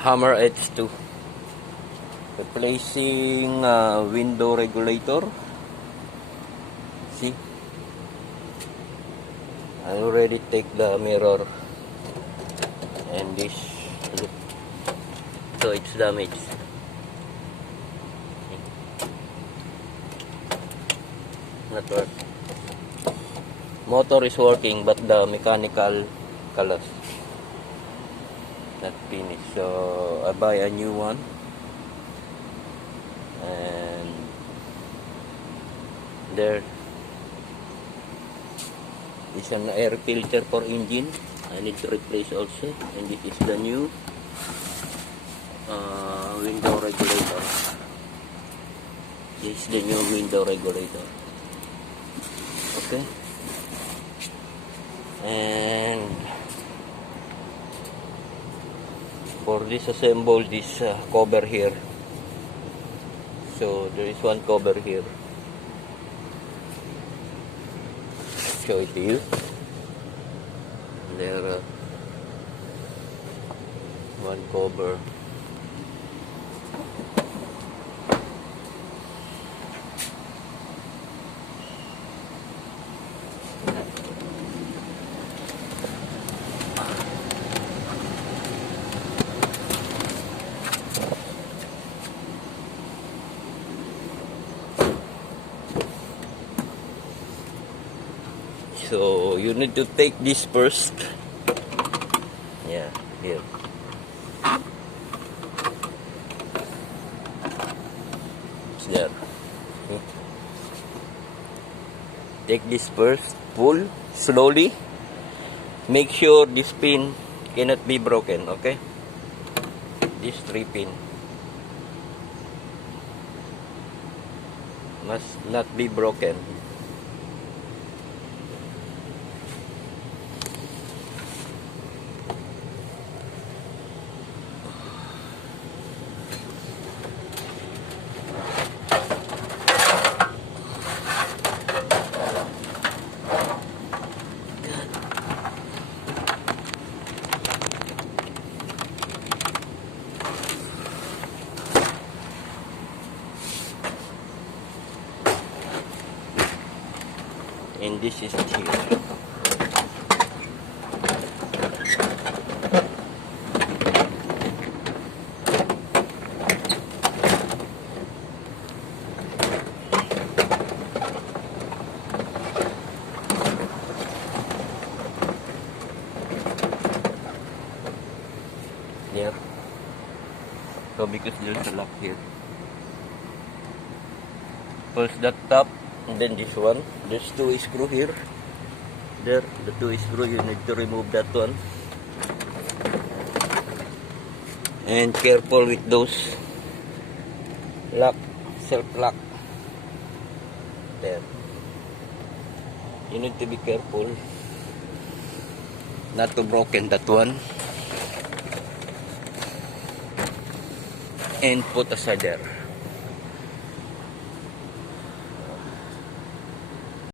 Hammer H2, replacing window regulator. See, I already take the mirror and this, look, so it's damaged. Not work. Motor is working, but the mechanical colors not finished, so I buy a new one. And there is an air filter for engine. I need to replace also, and this is the new window regulator. This is the new window regulator. Okay, and for disassemble this cover here, so there is one cover here. Show it to you. There one cover. So you need to take this first. Yeah, here. It's there. Take this first, pull slowly. Make sure this pin cannot be broken, okay? This 3 pin must not be broken. And this is here. There. So because there's a lock here. First that top, and then this one. There's 2 screw here. There, the 2 screw, you need to remove that one. And careful with those lock, self-lock. There. You need to be careful not to broken that one. And put aside there.